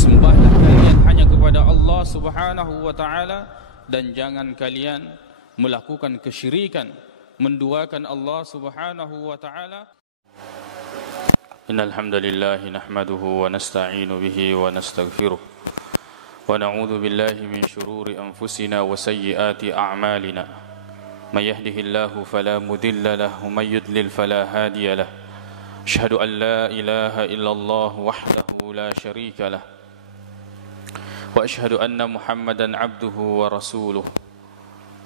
sembahlah kalian hanya kepada Allah Subhanahu wa taala dan jangan kalian melakukan kesyirikan, menduakan Allah Subhanahu wa taala. Innal hamdalillah nahmaduhu wa nasta'inu bihi wa nastaghfiruh wa na'udzu billahi min shururi anfusina wa sayyiati a'malina. May yahdihillahu fala mudilla lahu wa may yudlil fala hadiya lahu. Asyhadu an la ilaha illallah wahdahu la syarika lah. Wa asyhadu anna Muhammadan abduhu wa rasuluh.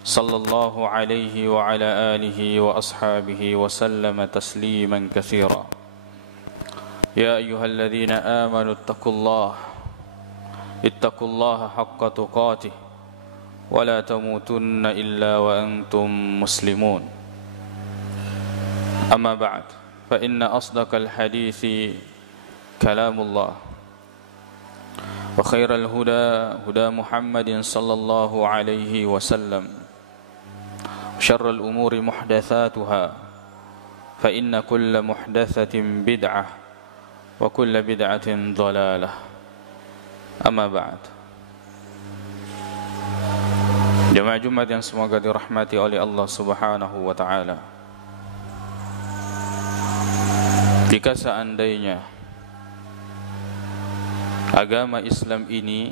Sallallahu alaihi wa ala alihi wa ashabihi wa sallama tasliman katsira. Ya ayyuhalladzina amanu ittaqullaha haqqa tuqatih wa la tamutunna illa wa antum muslimun. Amma ba'd, fa inna asdaqal hadithi kalamullah wa khairal huda Muhammadin sallallahu alaihi wasallam, syarrul umuri muhdatsatuha, fa inna kulla muhdatsatin bid'ah wa kulla bid'atin dhalalah. Amma ba'd. Jemaah Jumat yang semoga dirahmati oleh Allah Subhanahu wa taala. Jika seandainya agama Islam ini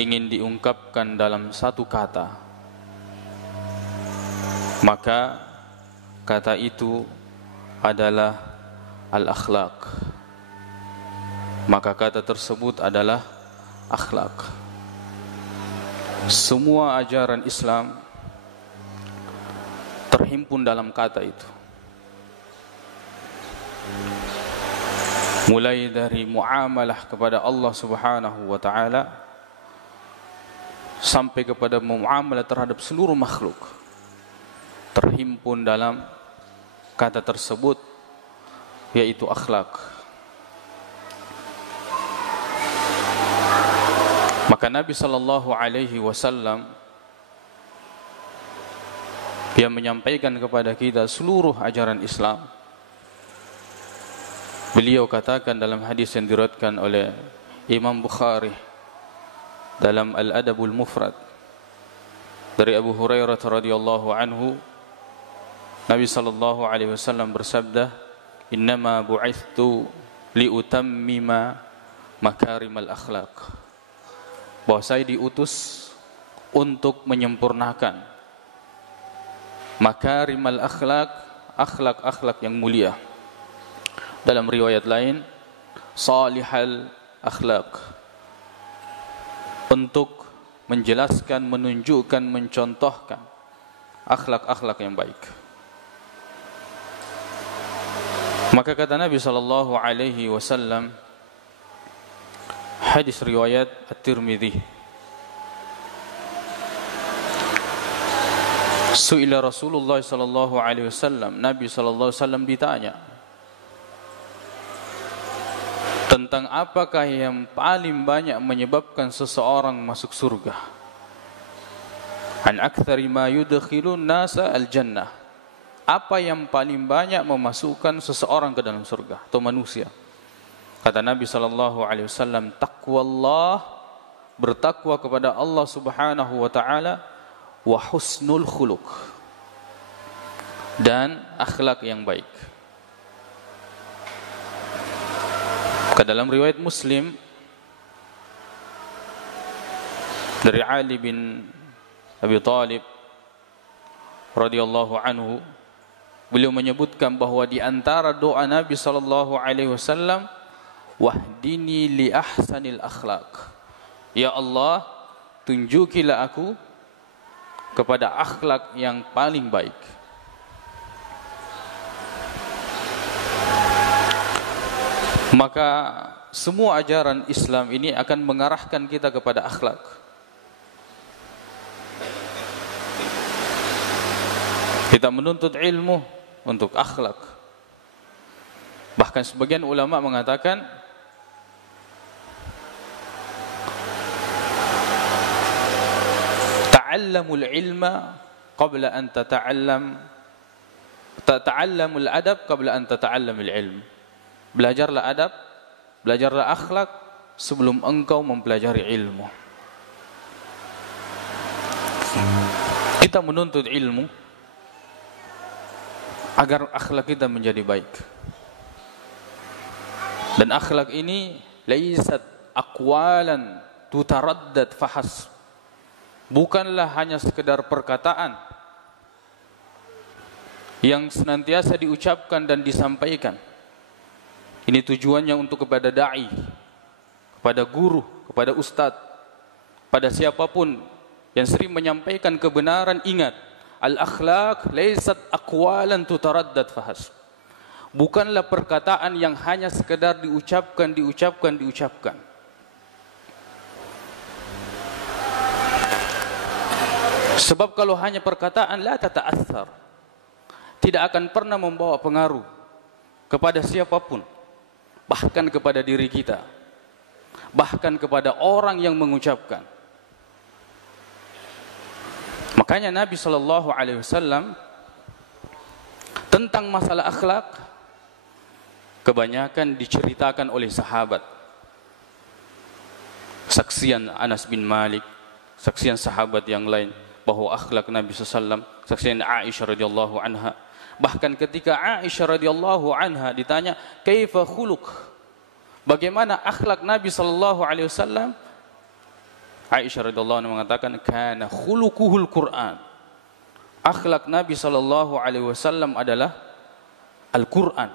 ingin diungkapkan dalam satu kata, maka kata itu adalah al-akhlaq. Maka kata tersebut adalah akhlak. Semua ajaran Islam terhimpun dalam kata itu. Mulai dari muamalah kepada Allah Subhanahu wa taala sampai kepada muamalah terhadap seluruh makhluk terhimpun dalam kata tersebut, yaitu akhlak. Maka Nabi sallallahu alaihi wasallam yang menyampaikan kepada kita seluruh ajaran Islam, beliau katakan dalam hadis yang diriwayatkan oleh Imam Bukhari dalam Al-Adabul Mufrad dari Abu Hurairah radhiyallahu anhu, Nabi sallallahu alaihi wasallam bersabda, "Innama bu'ithtu liutammima makarimal akhlaq." Bahwa saya diutus untuk menyempurnakan makarimal akhlaq, akhlak-akhlak yang mulia. Dalam riwayat lain, salihal akhlaq, untuk menjelaskan, menunjukkan, mencontohkan akhlak-akhlak yang baik. Maka kata Nabi sallallahu alaihi wasallam, hadis riwayat At-Tirmidzi, su'ila Rasulullah sallallahu alaihi wasallam, Nabi sallallahu alaihi wasallam ditanya tentang apakah yang paling banyak menyebabkan seseorang masuk surga. An aktsari ma yudkhilun nasa al-jannah. Apa yang paling banyak memasukkan seseorang ke dalam surga atau manusia? Kata Nabi sallallahu alaihi wasallam, taqwallah, bertakwa kepada Allah Subhanahu wa taala, wa husnul khuluq, dan akhlak yang baik. Ke dalam riwayat Muslim dari Ali bin Abi Thalib radhiyallahu anhu, beliau menyebutkan bahwa di antara doa Nabi sallallahu alaihi wasallam, wahdini li ahsanil akhlaq, ya Allah, tunjukilah aku kepada akhlak yang paling baik. Maka semua ajaran Islam ini akan mengarahkan kita kepada akhlak. Kita menuntut ilmu untuk akhlak. Bahkan sebagian ulama mengatakan ta'allamul ilma qabla an tata'allamul adab qabla an tata'allamul ilm. Belajarlah adab, belajarlah akhlak sebelum engkau mempelajari ilmu. Kita menuntut ilmu agar akhlak kita menjadi baik. Dan akhlak ini laisat aqwalan tutaraddad fahas. Bukanlah hanya sekedar perkataan yang senantiasa diucapkan dan disampaikan. Ini tujuannya untuk kepada da'i, kepada guru, kepada ustadz, pada siapapun yang sering menyampaikan kebenaran. Ingat, al-akhlaq laisat aqwalan tutaraddad fahas. Bukanlah perkataan yang hanya sekedar diucapkan. Sebab kalau hanya perkataan, la tata'athar, tidak akan pernah membawa pengaruh kepada siapapun, bahkan kepada diri kita, bahkan kepada orang yang mengucapkan. Makanya Nabi SAW tentang masalah akhlak kebanyakan diceritakan oleh sahabat. Saksian Anas bin Malik, saksian sahabat yang lain bahwa akhlak Nabi SAW, saksian Aisyah radhiyallahu anha. Bahkan ketika Aisyah radhiyallahu anha ditanya, "Kaifa khuluq?" Bagaimana akhlak Nabi sallallahu alaihi wasallam? Aisyah radhiyallahu anha mengatakan, "Kana khuluquhul Qur'an." Akhlak Nabi sallallahu alaihi wasallam adalah Al-Qur'an.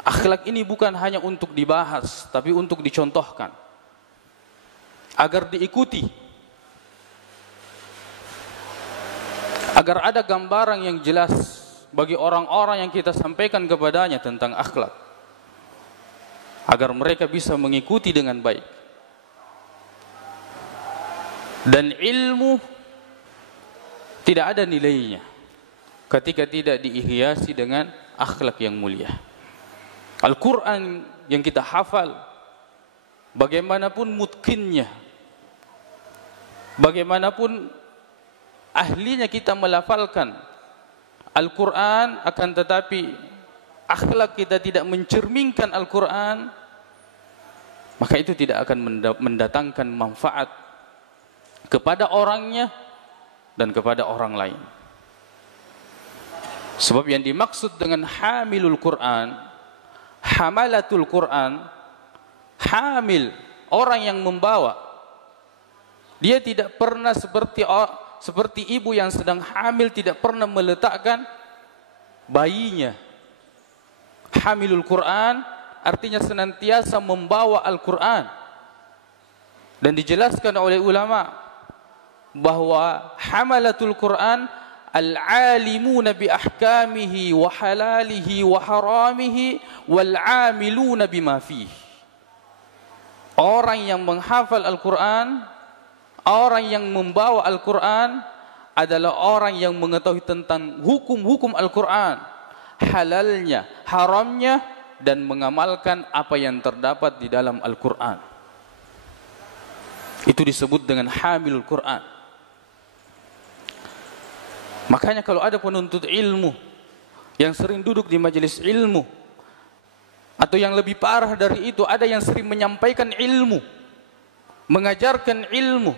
Akhlak ini bukan hanya untuk dibahas, tapi untuk dicontohkan agar diikuti. Agar ada gambaran yang jelas bagi orang-orang yang kita sampaikan kepadanya tentang akhlak, agar mereka bisa mengikuti dengan baik. Dan ilmu tidak ada nilainya ketika tidak dihiasi dengan akhlak yang mulia. Al-Quran yang kita hafal, bagaimanapun mutqinnya, bagaimanapun ahlinya kita melafalkan Al-Quran, akan tetapi akhlak kita tidak mencerminkan Al-Quran, maka itu tidak akan mendatangkan manfaat kepada orangnya dan kepada orang lain. Sebab yang dimaksud dengan hamilul Quran, hamalatul Quran, hamil, orang yang membawa, dia tidak pernah seperti ibu yang sedang hamil tidak pernah meletakkan bayinya. Hamilul Quran artinya senantiasa membawa Al-Quran. Dan dijelaskan oleh ulama bahwa hamalatul Quran al-alimuna bi ahkamihi wa halalihi wa haramihi wal amiluna bima fihi. Orang yang menghafal Al-Quran, orang yang membawa Al-Quran adalah orang yang mengetahui tentang hukum-hukum Al-Quran, halalnya, haramnya, dan mengamalkan apa yang terdapat di dalam Al-Quran. Itu disebut dengan hamilul Quran. Makanya kalau ada penuntut ilmu yang sering duduk di majelis ilmu, atau yang lebih parah dari itu, ada yang sering menyampaikan ilmu, mengajarkan ilmu,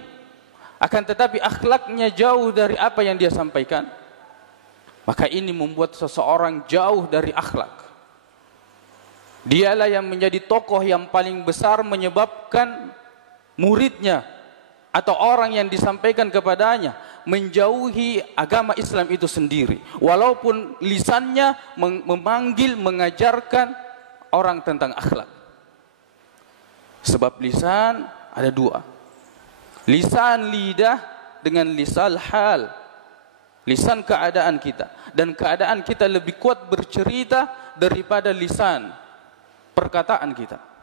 akan tetapi akhlaknya jauh dari apa yang dia sampaikan, maka ini membuat seseorang jauh dari akhlak. Dialah yang menjadi tokoh yang paling besar menyebabkan muridnya atau orang yang disampaikan kepadanya menjauhi agama Islam itu sendiri, walaupun lisannya memanggil, mengajarkan orang tentang akhlak. Sebab lisan ada dua, lisan lidah dengan lisan hal, lisan keadaan kita. Dan keadaan kita lebih kuat bercerita daripada lisan perkataan kita.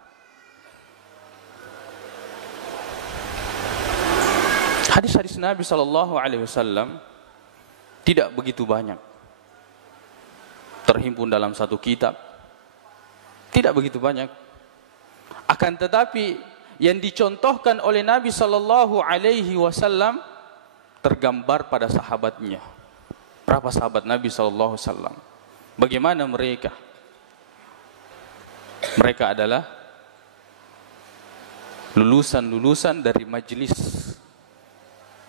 Hadis-hadis Nabi SAW tidak begitu banyak terhimpun dalam satu kitab, tidak begitu banyak. Akan tetapi yang dicontohkan oleh Nabi SAW tergambar pada sahabatnya. Berapa sahabat Nabi SAW? Bagaimana mereka? Mereka adalah lulusan-lulusan dari majlis,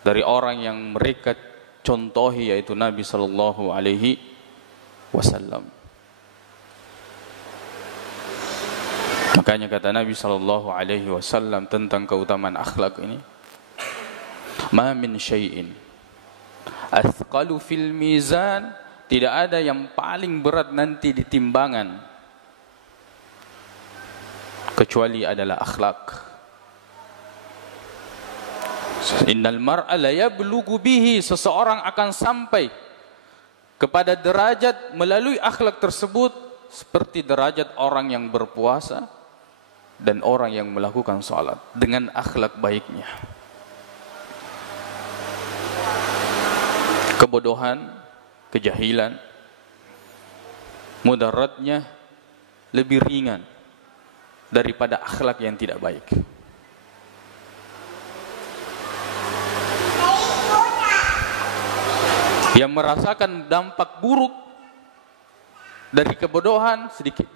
dari orang yang mereka contohi, yaitu Nabi sallallahu alaihi wasallam. Makanya kata Nabi sallallahu alaihi wasallam tentang keutamaan akhlak ini, ma min syai'in athqalu fil mizan, tidak ada yang paling berat nanti di timbangan kecuali adalah akhlak. Innal mar'a la yablughu bihi, seseorang akan sampai kepada derajat melalui akhlak tersebut seperti derajat orang yang berpuasa dan orang yang melakukan salat dengan akhlak baiknya. Kebodohan, kejahilan, mudaratnya lebih ringan daripada akhlak yang tidak baik. Yang merasakan dampak buruk dari kebodohan sedikit,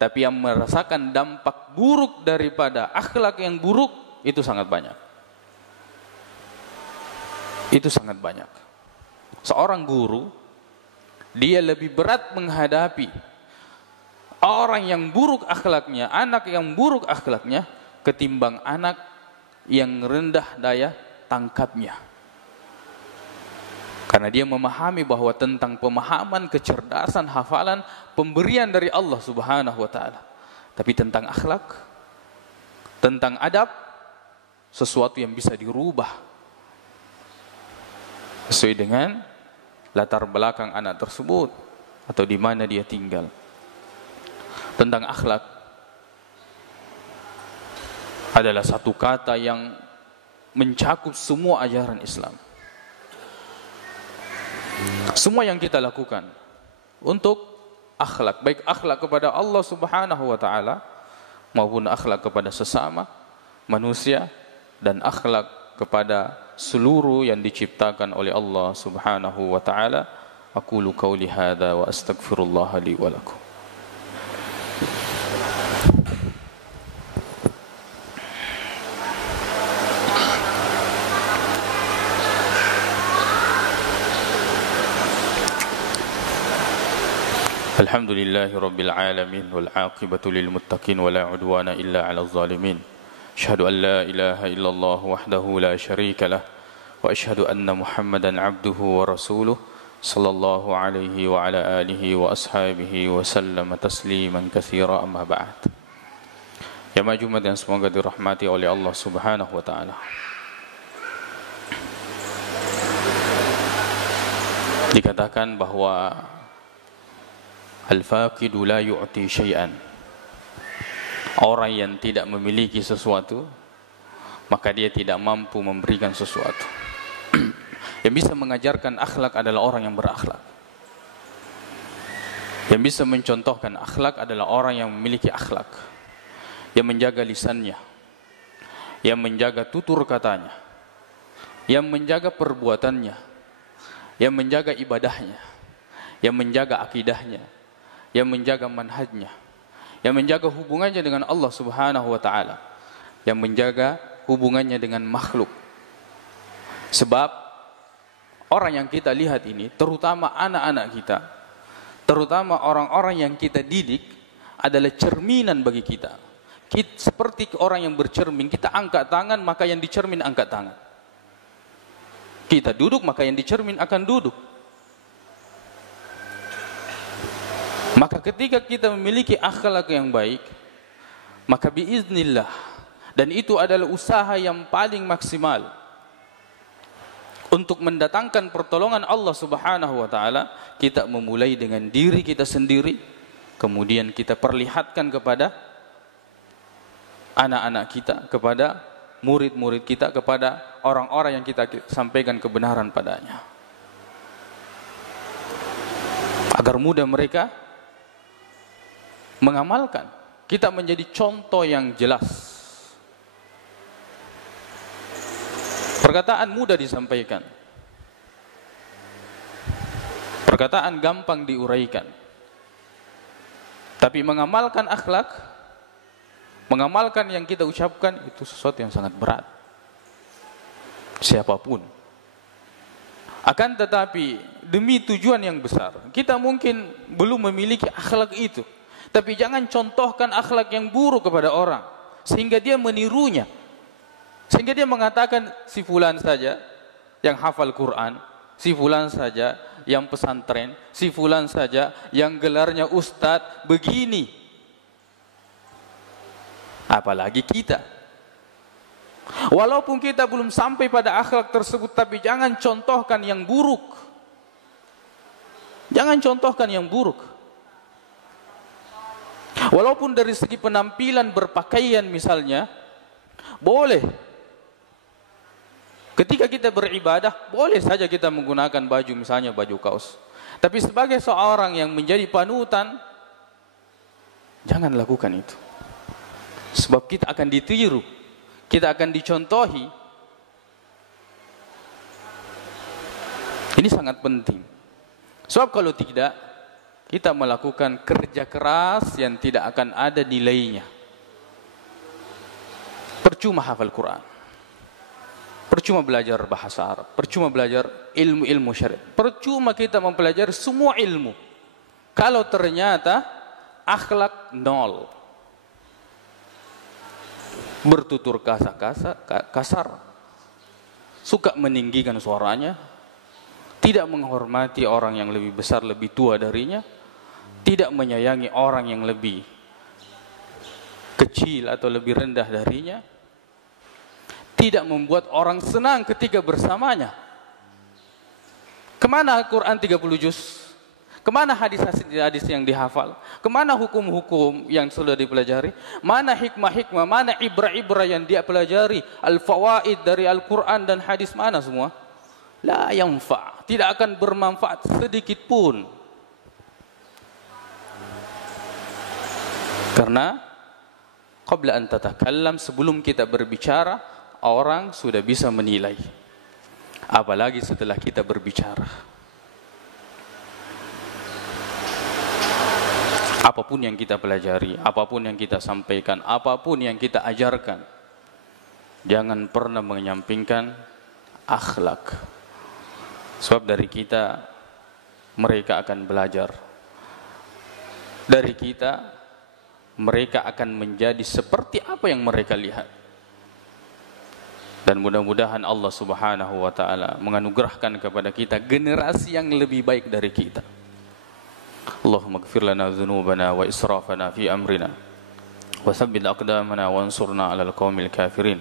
tapi yang merasakan dampak buruk daripada akhlak yang buruk itu sangat banyak. Itu sangat banyak. Seorang guru, dia lebih berat menghadapi orang yang buruk akhlaknya, anak yang buruk akhlaknya, ketimbang anak yang rendah daya tangkapnya. Karena dia memahami bahwa tentang pemahaman, kecerdasan, hafalan, pemberian dari Allah Subhanahu wa taala. Tapi tentang akhlak, tentang adab, sesuatu yang bisa dirubah sesuai dengan latar belakang anak tersebut atau di mana dia tinggal. Tentang akhlak adalah satu kata yang mencakup semua ajaran Islam. Semua yang kita lakukan untuk akhlak, baik akhlak kepada Allah Subhanahu wa taala maupun akhlak kepada sesama manusia dan akhlak kepada seluruh yang diciptakan oleh Allah Subhanahu wa taala. Aqulu qauli hadza wa astaghfirullah li wa lakum. Alhamdulillahi rabbil alamin wal aqibatu lil muttaqin wa la udwana illa 'alal zalimin. Asyhadu an la ilaha illallah wahdahu la syarika lah wa asyhadu anna Muhammadan 'abduhu wa rasuluh sallallahu alaihi wa ala alihi wa ashabihi wa sallama tasliman katsira, amma ba'd. Ya majumat yang semoga dirahmati oleh Allah Subhanahu wa taala. Dikatakan bahwa al-faqidu la yu'ti syai'an, orang yang tidak memiliki sesuatu maka dia tidak mampu memberikan sesuatu. Yang bisa mengajarkan akhlak adalah orang yang berakhlak. Yang bisa mencontohkan akhlak adalah orang yang memiliki akhlak, yang menjaga lisannya, yang menjaga tutur katanya, yang menjaga perbuatannya, yang menjaga ibadahnya, yang menjaga akidahnya, yang menjaga manhajnya, yang menjaga hubungannya dengan Allah Subhanahu wa taala, yang menjaga hubungannya dengan makhluk. Sebab orang yang kita lihat ini, terutama anak-anak kita, terutama orang-orang yang kita didik, adalah cerminan bagi kita. Seperti orang yang bercermin, kita angkat tangan maka yang dicermin angkat tangan. Kita duduk maka yang dicermin akan duduk. Maka ketika kita memiliki akhlak yang baik, maka biiznillah, dan itu adalah usaha yang paling maksimal untuk mendatangkan pertolongan Allah Subhanahu wa taala, kita memulai dengan diri kita sendiri, kemudian kita perlihatkan kepada anak-anak kita, kepada murid-murid kita, kepada orang-orang yang kita sampaikan kebenaran padanya, agar mudah mereka mengamalkan. Kita menjadi contoh yang jelas. Perkataan mudah disampaikan, perkataan gampang diuraikan, tapi mengamalkan akhlak Mengamalkan yang kita ucapkan itu sesuatu yang sangat berat. Siapapun. Akan tetapi demi tujuan yang besar, kita mungkin belum memiliki akhlak itu. Tapi jangan contohkan akhlak yang buruk kepada orang sehingga dia menirunya. Sehingga dia mengatakan si fulan saja yang hafal Quran, si fulan saja yang pesantren, si fulan saja yang gelarnya ustadz begini. Apalagi kita. Walaupun kita belum sampai pada akhlak tersebut, tapi jangan contohkan yang buruk. Jangan contohkan yang buruk. Walaupun dari segi penampilan berpakaian misalnya, boleh. Ketika kita beribadah, boleh saja kita menggunakan baju, misalnya baju kaos. Tapi sebagai seorang yang menjadi panutan, jangan lakukan itu. Sebab kita akan ditiru, kita akan dicontohi. Ini sangat penting. Sebab kalau tidak, kita melakukan kerja keras yang tidak akan ada nilainya. Percuma hafal Quran, percuma belajar bahasa Arab, percuma belajar ilmu-ilmu syariat, percuma kita mempelajari semua ilmu kalau ternyata akhlak nol. Bertutur kasar, suka meninggikan suaranya, tidak menghormati orang yang lebih besar, lebih tua darinya, tidak menyayangi orang yang lebih kecil atau lebih rendah darinya, tidak membuat orang senang ketika bersamanya. Kemana Quran 30 juz? Kemana hadis-hadis yang dihafal? Kemana hukum-hukum yang sudah dipelajari? Mana hikmah-hikmah? Mana ibrah-ibrah yang dia pelajari? Al-fawaid dari Al-Quran dan hadis mana semua? La yanfa'. Tidak akan bermanfaat sedikit pun. Karena qabla an tatakallam, sebelum kita berbicara, orang sudah bisa menilai. Apalagi setelah kita berbicara. Apapun yang kita pelajari, apapun yang kita sampaikan, apapun yang kita ajarkan, jangan pernah menyampingkan akhlak. Sebab dari kita, mereka akan belajar. Dari kita, mereka akan menjadi seperti apa yang mereka lihat. Dan mudah-mudahan Allah Subhanahu wa ta'ala menganugerahkan kepada kita generasi yang lebih baik dari kita. Allahumma ighfir lana dhunubana wa israfana fi amrina wa thabbit aqdamana wa ansurna 'alal qaumil kafirin.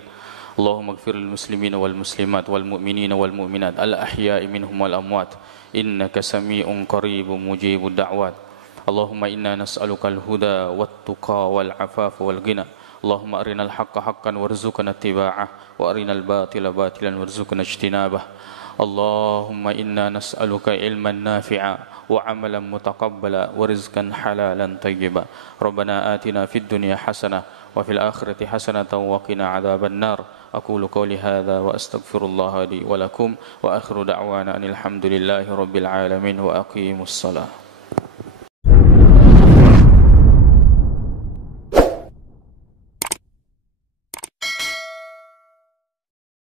Allahumma ighfir lil muslimina wal muslimat wal mu'minina wal mu'minat al ahya'i minhum wal amwat innaka sami'un qaribun mujibud da'wat. Allahumma inna nas'aluka al huda wat tuqa wal 'afafa wal ghina. Allahumma arinal haqqa haqqan warzuqna ittiba'ah wa arinal batila batilan warzuqna ijtinabah. Allahumma inna nas'aluka ilman nafi'a وعملا متقبلا ورزقا حلالا طيبا ربنا آتنا في الدنيا حسنة وفي الآخرة حسنة وقنا عذاب النار أقول قولي هذا وأستغفر الله لي ولكم وآخر دعوانا أن الحمد لله رب العالمين وأقيموا الصلاة.